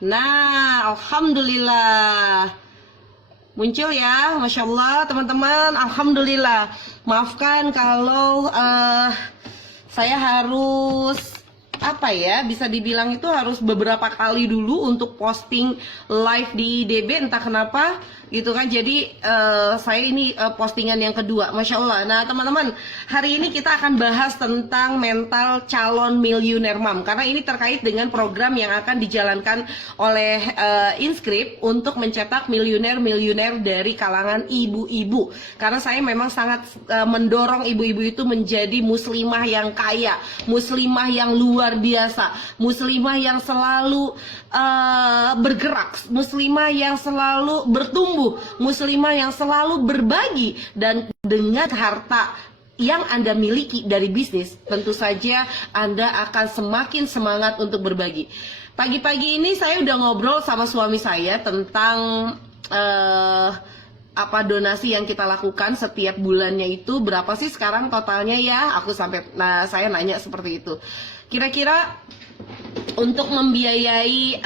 Nah, alhamdulillah. Muncul ya, Masya Allah teman-teman. Alhamdulillah. Maafkan kalau saya harus bisa dibilang itu harus beberapa kali dulu untuk posting live di DB, entah kenapa gitu kan. Jadi saya ini postingan yang kedua, Masya Allah. Nah teman-teman, hari ini kita akan bahas tentang mental calon miliuner mom, karena ini terkait dengan program yang akan dijalankan oleh Inscript untuk mencetak miliuner-miliuner dari kalangan ibu-ibu. Karena saya memang sangat mendorong ibu-ibu itu menjadi muslimah yang kaya, muslimah yang luar biasa, muslimah yang selalu bergerak, muslimah yang selalu bertumbuh, muslimah yang selalu berbagi. Dan dengan harta yang Anda miliki dari bisnis, tentu saja Anda akan semakin semangat untuk berbagi. Pagi-pagi ini saya udah ngobrol sama suami saya tentang donasi yang kita lakukan setiap bulannya itu berapa sih sekarang totalnya ya. Saya nanya seperti itu. Kira-kira untuk membiayai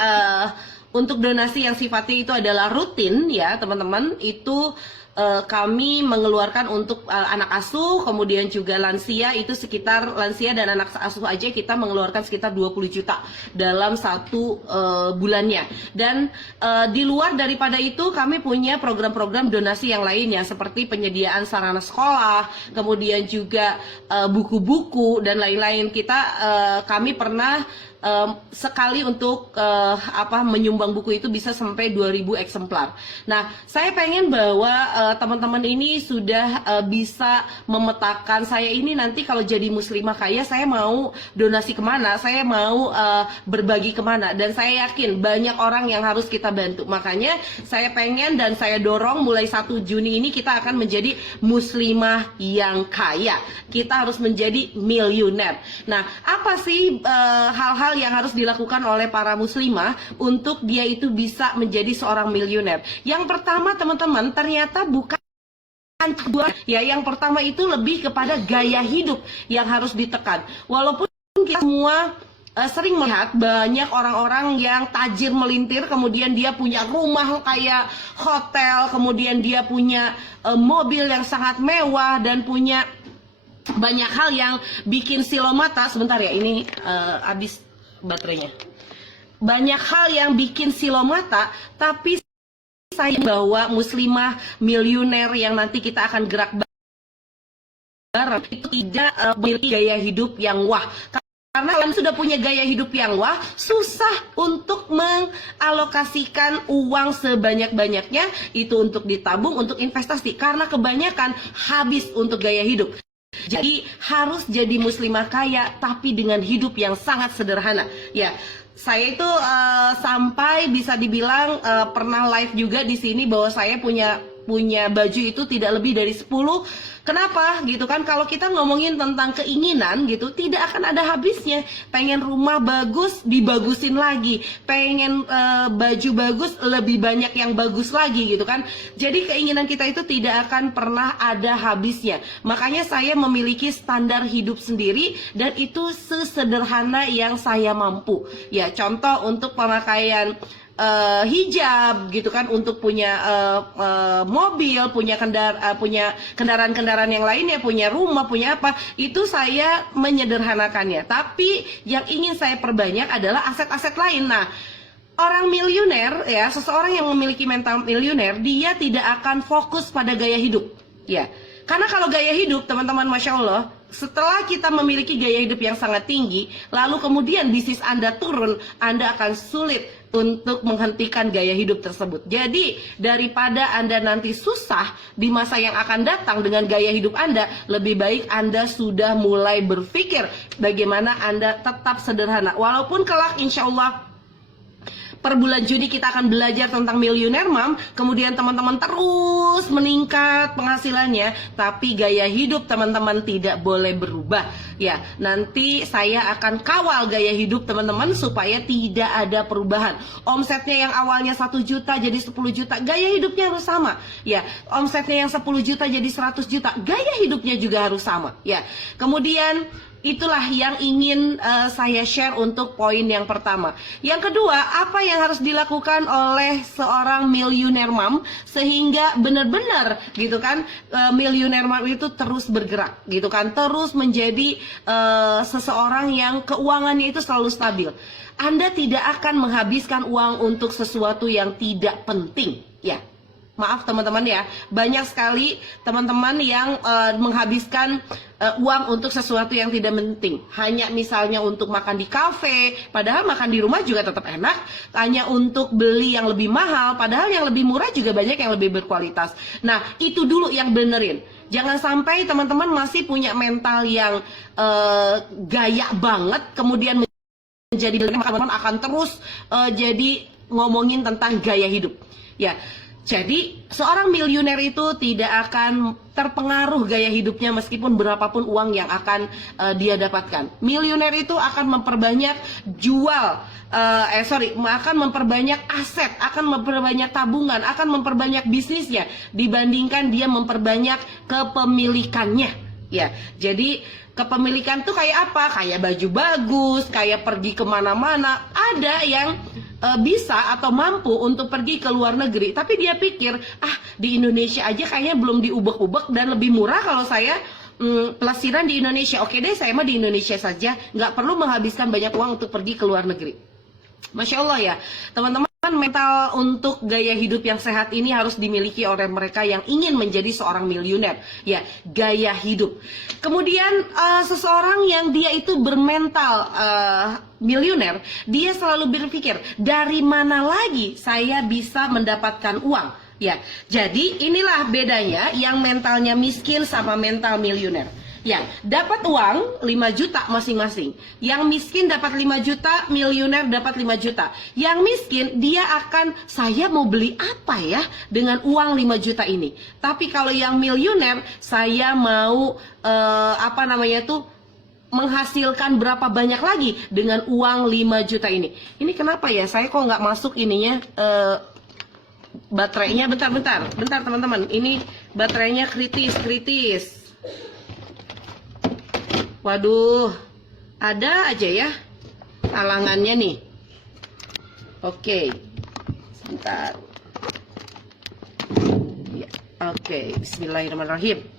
untuk donasi yang sifatnya itu adalah rutin ya teman-teman, itu kami mengeluarkan untuk anak asuh, kemudian juga lansia, itu sekitar lansia dan anak asuh aja kita mengeluarkan sekitar 20 juta dalam satu bulannya. Dan di luar daripada itu kami punya program-program donasi yang lainnya seperti penyediaan sarana sekolah, kemudian juga buku-buku dan lain-lain. Kami pernah sekali untuk menyumbang buku itu bisa sampai 2000 eksemplar. Nah, saya pengen bahwa teman-teman ini sudah bisa memetakan, saya ini nanti kalau jadi muslimah kaya, saya mau donasi kemana, saya mau berbagi kemana. Dan saya yakin banyak orang yang harus kita bantu. Makanya saya pengen dan saya dorong mulai 1 Juni ini kita akan menjadi muslimah yang kaya. Kita harus menjadi miliuner. Nah, apa sih hal-hal yang harus dilakukan oleh para muslimah untuk dia itu bisa menjadi seorang miliuner? Yang pertama teman-teman, ternyata bukan ya, yang pertama itu lebih kepada gaya hidup yang harus ditekan. Walaupun kita semua sering melihat banyak orang-orang yang tajir melintir, kemudian dia punya rumah kayak hotel, kemudian dia punya mobil yang sangat mewah dan punya banyak hal yang bikin silau mata. Sebentar ya, ini habis baterainya. Banyak hal yang bikin silau mata, tapi saya bawa muslimah miliuner yang nanti kita akan gerak bareng itu tidak memiliki gaya hidup yang wah. Karena kalian sudah punya gaya hidup yang wah, susah untuk mengalokasikan uang sebanyak-banyaknya itu untuk ditabung, untuk investasi, karena kebanyakan habis untuk gaya hidup. Jadi harus jadi muslimah kaya tapi dengan hidup yang sangat sederhana. Ya, saya itu sampai bisa dibilang pernah live juga di sini bahwa saya punya baju itu tidak lebih dari 10. Kenapa gitu kan? Kalau kita ngomongin tentang keinginan gitu, tidak akan ada habisnya. Pengen rumah bagus, dibagusin lagi. Pengen baju bagus, lebih banyak yang bagus lagi gitu kan. Jadi keinginan kita itu tidak akan pernah ada habisnya. Makanya saya memiliki standar hidup sendiri dan itu sesederhana yang saya mampu. Ya, contoh untuk pemakaian hijab gitu kan, untuk punya mobil, punya kendaraan-kendaraan yang lainnya, punya rumah, punya apa, itu saya menyederhanakannya. Tapi yang ingin saya perbanyak adalah aset-aset lain. Nah, orang miliuner ya, seseorang yang memiliki mental miliuner, dia tidak akan fokus pada gaya hidup ya. Karena kalau gaya hidup teman-teman, Masya Allah, setelah kita memiliki gaya hidup yang sangat tinggi, lalu kemudian bisnis Anda turun, Anda akan sulit untuk menghentikan gaya hidup tersebut. Jadi daripada Anda nanti susah di masa yang akan datang dengan gaya hidup Anda, lebih baik Anda sudah mulai berpikir bagaimana Anda tetap sederhana. Walaupun kelak insya Allah per bulan Juni kita akan belajar tentang miliuner mom, kemudian teman-teman terus meningkat penghasilannya, tapi gaya hidup teman-teman tidak boleh berubah. Ya, nanti saya akan kawal gaya hidup teman-teman supaya tidak ada perubahan. Omsetnya yang awalnya 1 juta jadi 10 juta, gaya hidupnya harus sama. Ya, omsetnya yang 10 juta jadi 100 juta, gaya hidupnya juga harus sama. Ya, kemudian Itulah yang ingin saya share untuk poin yang pertama. Yang kedua, apa yang harus dilakukan oleh seorang millionaire mom sehingga benar-benar gitu kan, millionaire mom itu terus bergerak gitu kan, terus menjadi seseorang yang keuangannya itu selalu stabil. Anda tidak akan menghabiskan uang untuk sesuatu yang tidak penting, ya. Maaf teman-teman ya, banyak sekali teman-teman yang menghabiskan uang untuk sesuatu yang tidak penting. Hanya misalnya untuk makan di kafe, padahal makan di rumah juga tetap enak. Hanya untuk beli yang lebih mahal, padahal yang lebih murah juga banyak yang lebih berkualitas. Nah, itu dulu yang benerin. Jangan sampai teman-teman masih punya mental yang gaya banget, kemudian menjadi teman-teman akan terus jadi ngomongin tentang gaya hidup. Ya. Jadi seorang miliuner itu tidak akan terpengaruh gaya hidupnya meskipun berapapun uang yang akan dia dapatkan. Miliuner itu akan memperbanyak akan memperbanyak aset, akan memperbanyak tabungan, akan memperbanyak bisnisnya dibandingkan dia memperbanyak kepemilikannya. Ya, jadi kepemilikan tuh kayak apa? Kayak baju bagus, kayak pergi kemana-mana. Ada yang bisa atau mampu untuk pergi ke luar negeri, tapi dia pikir, di Indonesia aja kayaknya belum diubek-ubek dan lebih murah kalau saya pelesiran di Indonesia. Oke deh, saya mah di Indonesia saja, nggak perlu menghabiskan banyak uang untuk pergi ke luar negeri. Masya Allah ya, teman-teman, mental untuk gaya hidup yang sehat ini harus dimiliki oleh mereka yang ingin menjadi seorang miliuner. Ya, gaya hidup. Kemudian seseorang yang dia itu bermental miliuner, dia selalu berpikir, dari mana lagi saya bisa mendapatkan uang? Ya, jadi inilah bedanya yang mentalnya miskin sama mental miliuner. Ya, dapat uang 5 juta masing-masing. Yang miskin dapat 5 juta, miliuner dapat 5 juta. Yang miskin dia akan, saya mau beli apa ya dengan uang 5 juta ini. Tapi kalau yang miliuner, saya mau menghasilkan berapa banyak lagi dengan uang 5 juta ini. Ini kenapa ya? Saya kok nggak masuk ininya baterainya. Bentar teman-teman. Ini baterainya kritis. Waduh, ada aja ya halangannya nih. Oke, sebentar. Ya, oke, bismillahirrahmanirrahim.